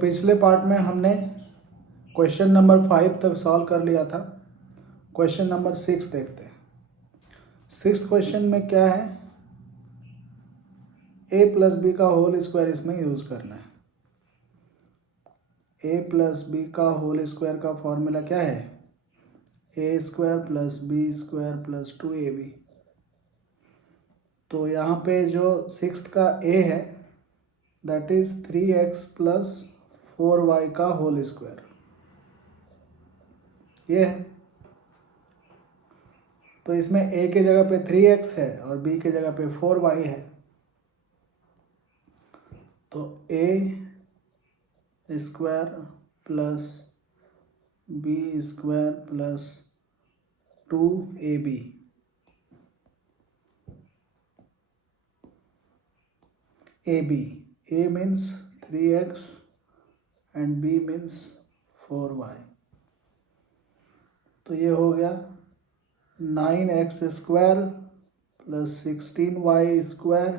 पिछले पार्ट में हमने क्वेश्चन नंबर 5 तक सॉल्व कर लिया था। क्वेश्चन नंबर 6 देखते हैं। 6th क्वेश्चन में क्या है, a प्लस बी का होल स्क्वायर इसमें यूज करना है। a प्लस बी का होल स्क्वायर का फॉर्मूला क्या है, a square plus B square plus 2ab। तो यहाँ पे जो 6th का a है that is 3x plus 4y का होल स्क्वायर, ये है। तो इसमें a के जगह पे 3x है और b के जगह पे 4y है। तो a square plus B square plus 2ab, a means 3x and b means 4y। तो ये हो गया 9x square plus 16y square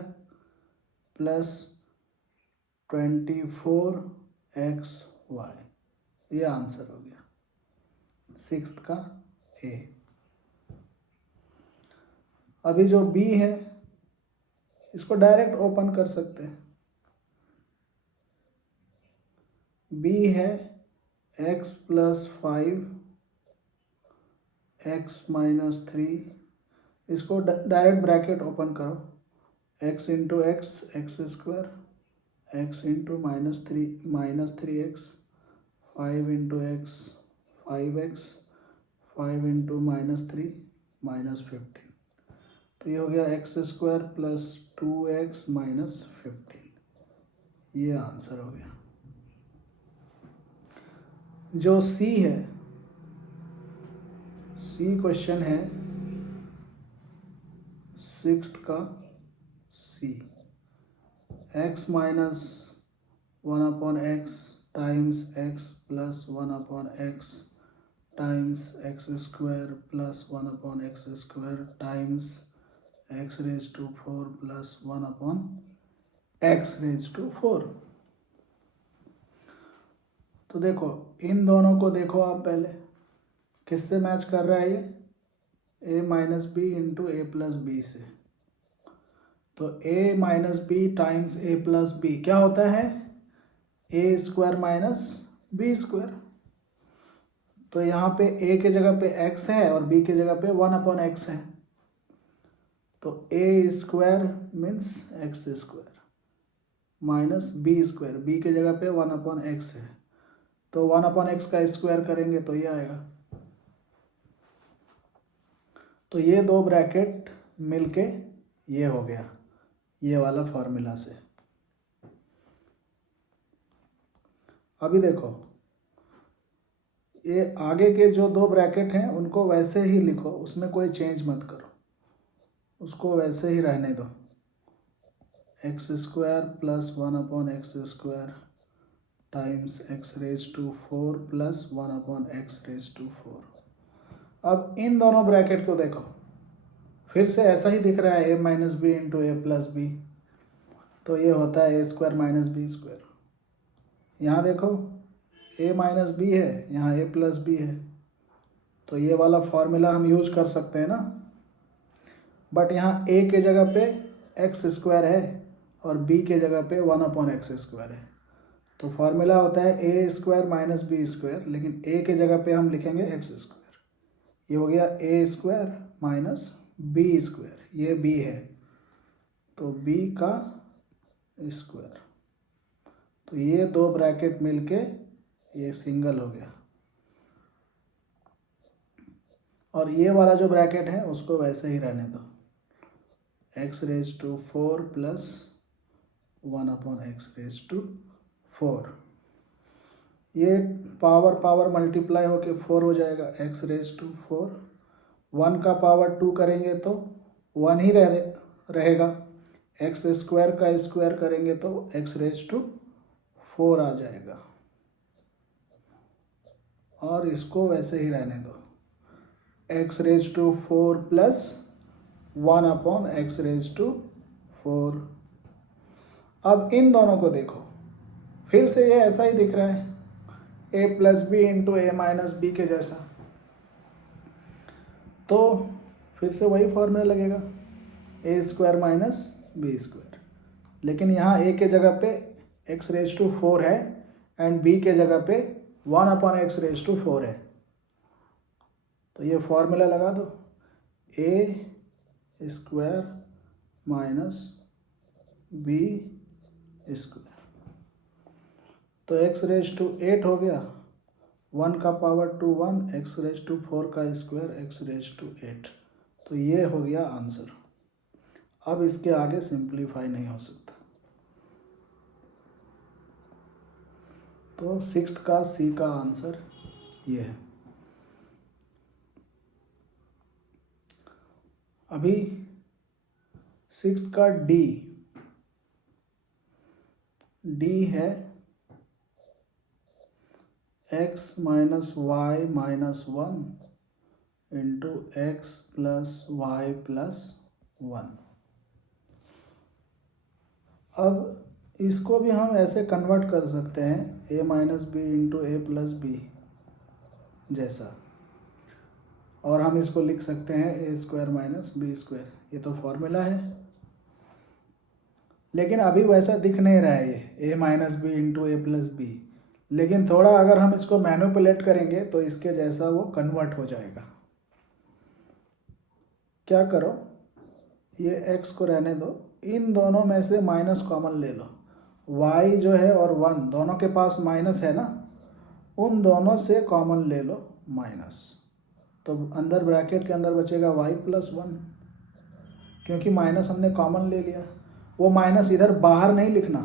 plus 24xy। ये आंसर हो गया 6th का a। अभी जो b है इसको डायरेक्ट ओपन कर सकते हैं। b है x प्लस 5 x माइनस 3, इसको डायरेक्ट ब्रैकेट ओपन करो, x into x x square x into minus 3x 5 into x 5x 5 into minus 3 minus 15। तो ये हो गया x square plus 2x minus 15। ये आंसर हो गया। जो सी है, सी क्वेश्चन है 6th का C, x minus 1/x times x plus 1/x times x square plus 1/x square times x raise to 4 plus 1/x raise to 4। तो देखो इन दोनों को देखो आप पहले किससे मैच कर रहा है, ये a minus B into A plus B से। तो a minus B times A plus B क्या होता है, A square minus B square. तो यहाँ पे a के जगह पे x है और b के जगह पे 1/x है। तो a square means X square minus B square, b के जगह पे 1/x है। तो 1/x का स्क्वायर करेंगे तो ये आएगा। तो ये दो ब्रैकेट मिलके ये हो गया, ये वाला फॉर्मूला से। अभी देखो ये आगे के जो दो ब्रैकेट हैं उनको वैसे ही लिखो, उसमें कोई चेंज मत करो, उसको वैसे ही रहने दो। X square plus 1/x square times x raise to 4 plus 1/x raise to 4। अब इन दोनों ब्रैकेट को देखो, फिर से ऐसा ही दिख रहा है a minus B into A plus B. तो ये होता है a square minus B square. यहाँ देखो a माइनस बी है, यहाँ a प्लस बी है। तो ये वाला फॉर्मूला हम यूज कर सकते हैं ना। बट यहाँ a के जगह पे x स्क्वायर है और b के जगह पे 1/x स्क्वायर है। तो फॉर्मूला होता है a square minus B square, लेकिन a के जगह पे हम लिखेंगे x स्क्वायर। ये हो गया a square minus B square, ये b है तो b का स्क्वायर। तो ये दो ब्रैकेट मिलके ये सिंगल हो गया, और ये वाला जो ब्रैकेट है उसको वैसे ही रहने दो, x raise to 4 plus 1/x raise to 4। ये पावर पावर मल्टीप्लाई होके 4 हो जाएगा, x रेज टू 4। 1 का पावर 2 करेंगे तो 1 ही रहेगा। x स्क्वायर का स्क्वायर करेंगे तो x रेज टू 4 आ जाएगा, और इसको वैसे ही रहने दो, x raise to 4 plus 1/x raise to 4। अब इन दोनों को देखो, फिर से ये ऐसा ही दिख रहा है, ए प्लस बी इंटू ए माइनस बी के जैसा, तो फिर से वही फॉर्मूला लगेगा, ए स्क्वायर माइनस बी स्क्वायर। लेकिन यहाँ ए के जगह पे x⁴ है एंड b के जगह पे 1/x⁴ है, तो ये फॉर्मूला लगा दो, ए स्क्वायर माइनस बी स्क्वायर, तो x⁸ हो गया, 1 का पावर 2 1, x⁴ का स्क्वायर x⁸, तो ये हो गया आंसर। अब इसके आगे सिंप्लीफाई नहीं हो सकता, तो 6th का सी का आंसर ये है। अभी 6th का डी है x minus Y minus 1 into X plus Y plus 1। अब इसको भी हम ऐसे कन्वर्ट कर सकते हैं, a minus B into A plus B जैसा, और हम इसको लिख सकते हैं A square minus B square, ये तो फॉर्मूला है। लेकिन अभी वैसा दिख नहीं रहा है ये a minus B into A plus B, लेकिन थोड़ा अगर हम इसको मैनिपुलेट करेंगे तो इसके जैसा वो कन्वर्ट हो जाएगा। क्या करो, ये x को रहने दो, इन दोनों में से माइनस कॉमन ले लो, y जो है और 1 दोनों के पास माइनस है ना, उन दोनों से कॉमन ले लो माइनस, तो अंदर ब्रैकेट के अंदर बचेगा y प्लस 1, क्योंकि माइनस हमने कॉमन ले लिया। वो माइनस इधर बाहर नहीं लिखना,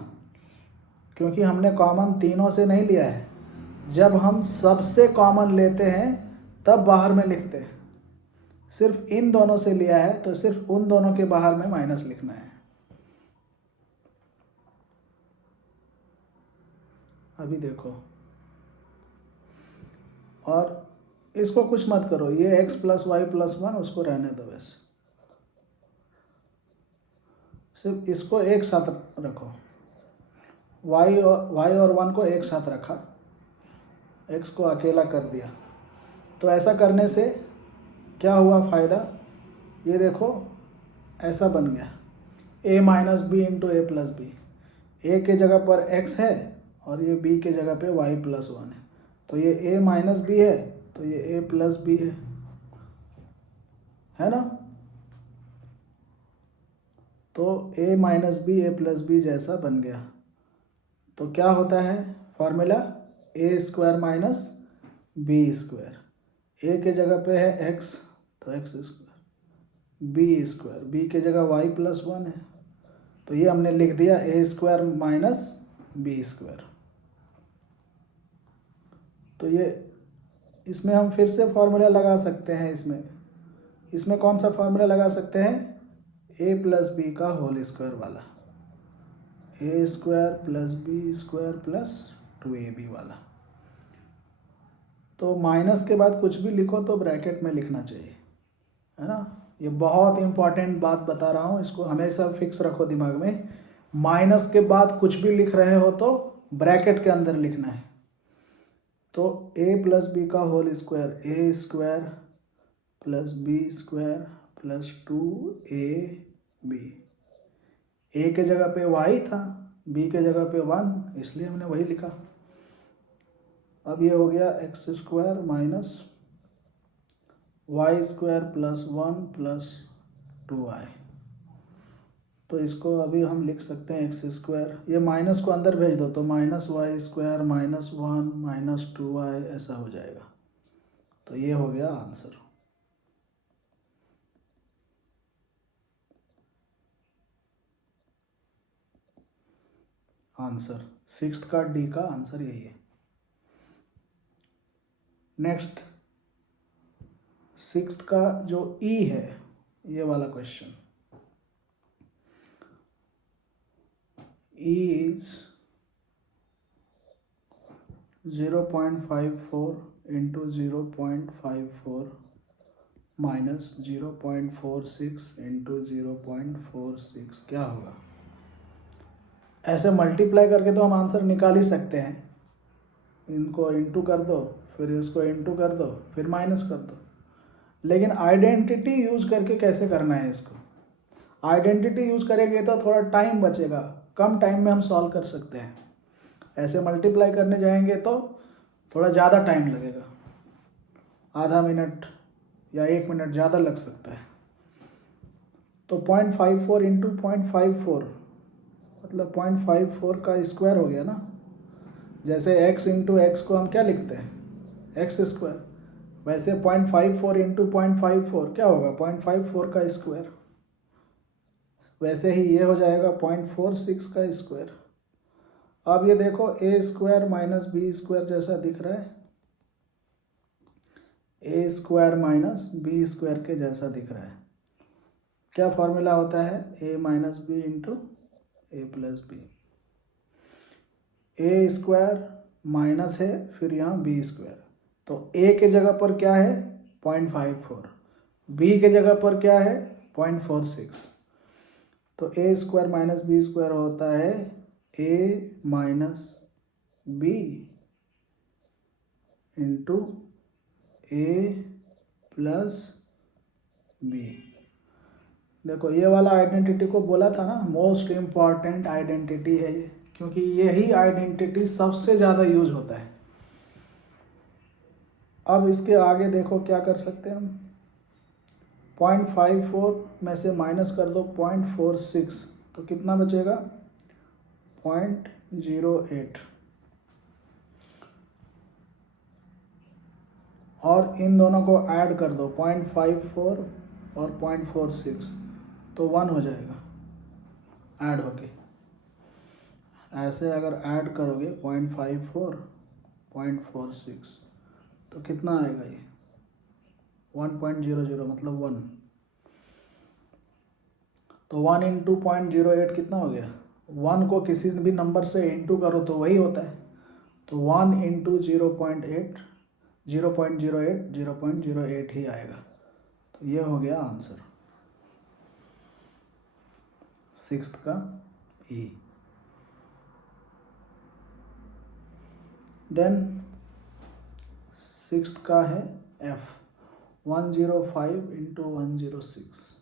क्योंकि हमने कॉमन तीनों से नहीं लिया है, जब हम सबसे कॉमन लेते हैं तब बाहर में लिखते हैं। सिर्फ इन दोनों से लिया है तो सिर्फ उन दोनों के बाहर में माइनस लिखना है। अभी देखो, और इसको कुछ मत करो, ये x प्लस वाई प्लस 1 उसको रहने दो, वैसे सिर्फ इसको एक साथ रखो, y और 1 को एक साथ रखा, x को अकेला कर दिया। तो ऐसा करने से क्या हुआ फ़ायदा, ये देखो ऐसा बन गया, a minus B into A plus B, A के जगह पर x है और ये b के जगह पे y प्लस 1 है, तो ये a माइनस बी है तो ये a प्लस बी है ना, तो a minus B A plus B जैसा बन गया। तो क्या होता है formula, A square minus B square, A के जगह पे है x तो x square, B square, B के जगह y प्लस 1 है, तो ये हमने लिख दिया ए स्क्वायर माइनस बी स्क्वायर। तो ये इसमें हम फिर से फॉर्मूला लगा सकते हैं, इसमें कौन सा फॉर्मूला लगा सकते हैं, ए प्लस बी का होल स्क्वायर वाला, A square plus B square plus 2ab वाला। तो माइनस के बाद कुछ भी लिखो तो ब्रैकेट में लिखना चाहिए, है ना। ये बहुत इंपॉर्टेंट बात बता रहा हूँ, इसको हमेशा फिक्स रखो दिमाग में, माइनस के बाद कुछ भी लिख रहे हो तो ब्रैकेट के अंदर लिखना है। तो a प्लस बी का whole square, A square plus B square plus 2ab, A के जगह पे y था, b के जगह पे 1, इसलिए हमने वही लिखा। अब ये हो गया x square minus Y square plus 1 plus 2y, तो इसको अभी हम लिख सकते हैं एक्स स्क्वायर, ये माइनस को अंदर भेज दो तो minus Y square minus 1 minus 2y ऐसा हो जाएगा। तो ये हो गया आंसर। आंसर 6th का डी का आंसर यही है। नेक्स्ट 6th का जो ई है, ये वाला question, E is 0.54 into 0.54 minus 0.46 into 0.46 क्या होगा। ऐसे मल्टीप्लाई करके तो हम आंसर निकाल ही सकते हैं, इनको इंटू कर दो, फिर इसको इंटू कर दो, फिर माइनस कर दो। लेकिन आइडेंटिटी यूज करके कैसे करना है इसको? आइडेंटिटी यूज करेंगे तो थोड़ा टाइम बचेगा, कम टाइम में हम सॉल्व कर सकते हैं। ऐसे मल्टीप्लाई करने जाएंगे तो थोड़ा ज़्यादा टाइम लगेगा, आधा मिनट या 1 मिनट ज़्यादा लग सकता है। तो 0.54 इंटू 0.54 मतलब 0.54 का स्क्वायर हो गया ना। जैसे x इंटू एक्स को हम क्या लिखते हैं, एक्स स्क्वायर, वैसे 0.54 इंटू 0.54 क्या होगा, 0.54 का स्क्वायर। वैसे ही ये हो जाएगा 0.46 का स्क्वायर। अब ये देखो ए स्क्वायर माइनस बी स्क्वायर जैसा दिख रहा है, A square minus B square के जैसा दिख रहा है। क्या फॉर्मूला होता है, ए minus B into A plus B. A square minus है, फिर यहाँ बी स्क्वायर, तो ए के जगह पर क्या है 0.54, बी के जगह पर क्या है 0.46। तो ए स्क्वायर माइनस बी स्क्वायर होता है ए minus B into A plus B. देखो ये वाला आइडेंटिटी को बोला था ना, मोस्ट इम्पॉर्टेंट आइडेंटिटी है ये, क्योंकि यही आइडेंटिटी सबसे ज़्यादा यूज होता है। अब इसके आगे देखो क्या कर सकते हैं हम, 0.54 में से माइनस कर दो 0.46, तो कितना बचेगा 0.08। और इन दोनों को ऐड कर दो 0.54 और 0.46, तो 1 हो जाएगा ऐड होके। ऐसे अगर ऐड करोगे 0.54 0.46 तो कितना आएगा ये 1.00 मतलब 1। तो 1 इंटू 0.08 कितना हो गया, 1 को किसी भी नंबर से इंटू करो तो वही होता है। तो 1 इंटू 0.08 0.08 ही आएगा। तो ये हो गया आंसर 6th का ई। देन 6th का है एफ, 105 इंटू 106,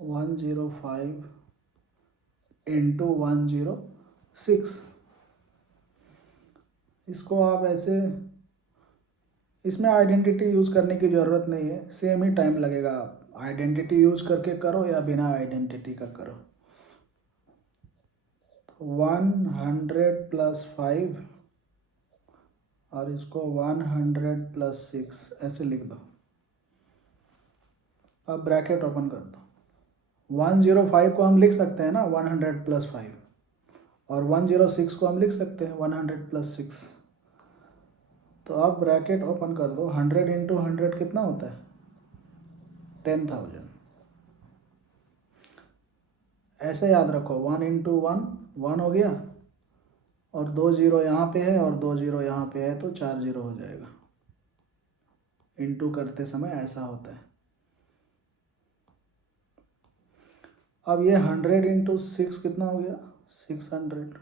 105 इंटू 106। इसको आप ऐसे, इसमें आइडेंटिटी यूज़ करने की ज़रूरत नहीं है, सेम ही टाइम लगेगा। आप आइडेंटिटी यूज़ करके करो या बिना आइडेंटिटी का करो। 100 प्लस 5 और इसको 100 प्लस 6 ऐसे लिख दो। अब ब्रैकेट ओपन कर दो। 105 को हम लिख सकते हैं ना 100 प्लस 5, और 106 को हम लिख सकते हैं 100 प्लस 6। तो अब ब्रैकेट ओपन कर दो, 100 इंटू 100 कितना होता है 10,000। ऐसे याद रखो 1 इंटू 1 1 हो गया, और 2 0 यहाँ पे है और 2 0 यहाँ पे है, तो 4 0 हो जाएगा। इंटू करते समय ऐसा होता है। अब ये 100 इंटू 6 कितना हो गया 600।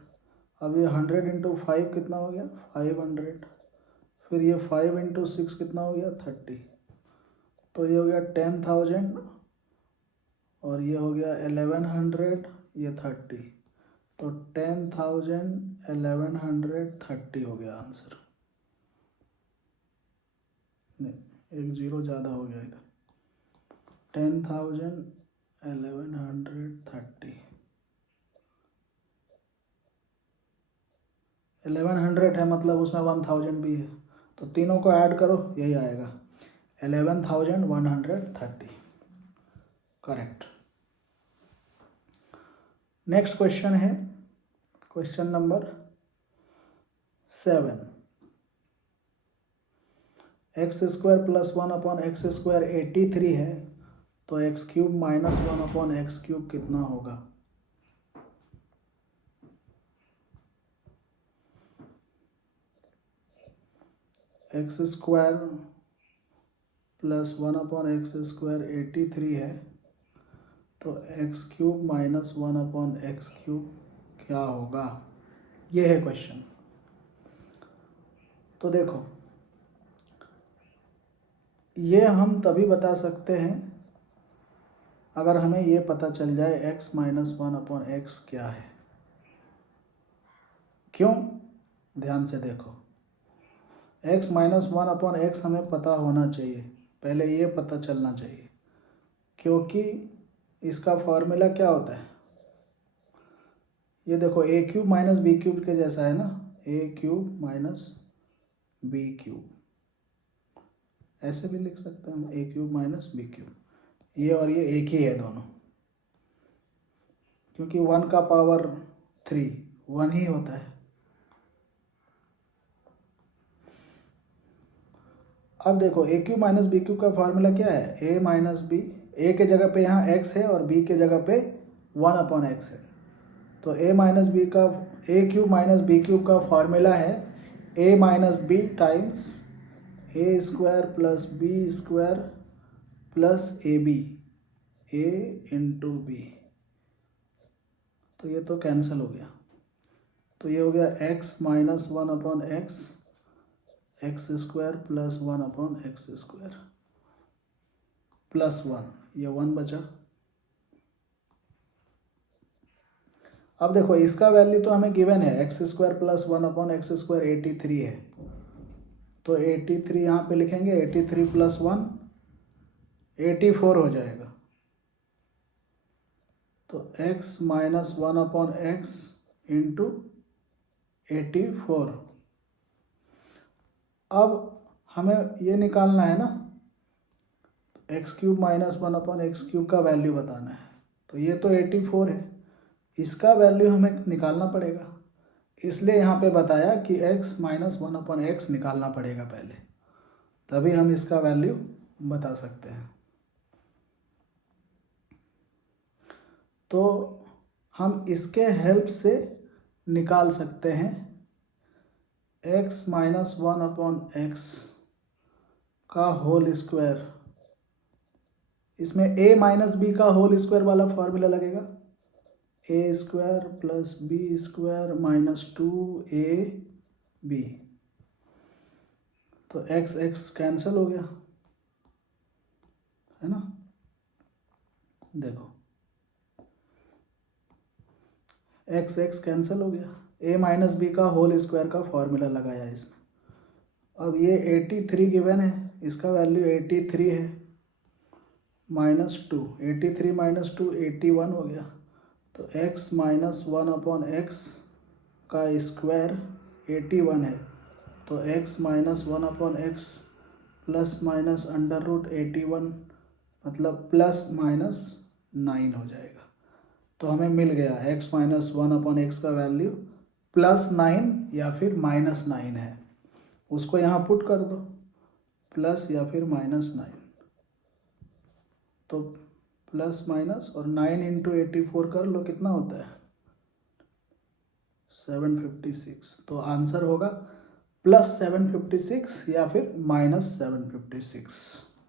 अब ये 100 इंटू 5 कितना हो गया 500। फिर ये 5 इंटू 6 कितना हो गया 30। तो ये हो गया 10,000, और ये हो गया 1100, ये 30। तो 10,000 1130 हो गया आंसर। नहीं, एक जीरो ज़्यादा हो गया इधर। 10,000 1130, 1100 है मतलब उसमें 1000 भी है, तो तीनों को ऐड करो यही आएगा 11,130। करेक्ट। नेक्स्ट क्वेश्चन है question number 7। X square plus 1 upon x square 83 है, तो x cube minus 1 upon x cube कितना होगा। X square plus 1 upon x square 83 है, तो तो एक्स क्यूब माइनस 1/x³ क्या होगा, ये है क्वेश्चन। तो देखो ये हम तभी बता सकते हैं अगर हमें ये पता चल जाए x माइनस 1/x क्या है। क्यों, ध्यान से देखो, x माइनस 1/x हमें पता होना चाहिए, पहले ये पता चलना चाहिए, क्योंकि इसका फॉर्मूला क्या होता है, ये देखो a³ माइनस b³ के जैसा है ना, a³ माइनस b³, ऐसे भी लिख सकते हैं हम, a³ माइनस b³, ये और ये एक ही है दोनों, क्योंकि 1 का पावर 3 1 ही होता है। अब देखो a³ माइनस b³ का फॉर्मूला क्या है, a माइनस b, a के जगह पे यहाँ x है और b के जगह पे 1/x है, तो a माइनस b का a³ माइनस b³ का फॉर्मूला है a minus b times a² plus b² plus ab, a into b, तो ये तो कैंसिल हो गया, तो ये हो गया x minus 1/x x² plus 1/x² plus 1, ये 1 बचा। अब देखो इसका वैल्यू तो हमें गिवन है, x² प्लस 1/x² 83 है, तो 83 यहाँ पे लिखेंगे, 83 प्लस 1 84 हो जाएगा, तो x माइनस 1/x इंटू 84। अब हमें ये निकालना है ना, x³ माइनस 1/x³ का वैल्यू बताना है, तो ये तो 84 है, इसका वैल्यू हमें निकालना पड़ेगा, इसलिए यहाँ पे बताया कि x माइनस 1/x निकालना पड़ेगा पहले, तभी हम इसका वैल्यू बता सकते हैं। तो हम इसके हेल्प से निकाल सकते हैं x माइनस 1/x का होल स्क्वायर, इसमें a माइनस b का होल स्क्वायर वाला फॉर्मूला लगेगा, a² plus b² minus 2ab, तो x कैंसिल हो गया है ना, देखो x कैंसिल हो गया, a माइनस बी का होल स्क्वायर का फॉर्मूला लगाया इसमें। अब ये 83 गिवन है, इसका वैल्यू 83 है, माइनस 2, 83 माइनस 2 81 हो गया, तो x माइनस 1/x का स्क्वायर 81 है, तो x minus 1/x plus minus under root 81 मतलब प्लस माइनस 9 हो जाएगा, तो हमें मिल गया x माइनस 1/x का वैल्यू प्लस 9 या फिर माइनस 9 है, उसको यहाँ पुट कर दो, प्लस या फिर माइनस 9, तो प्लस माइनस और 9 इंटू 84 कर लो, कितना होता है 756, तो आंसर होगा प्लस 756 या फिर माइनस 756।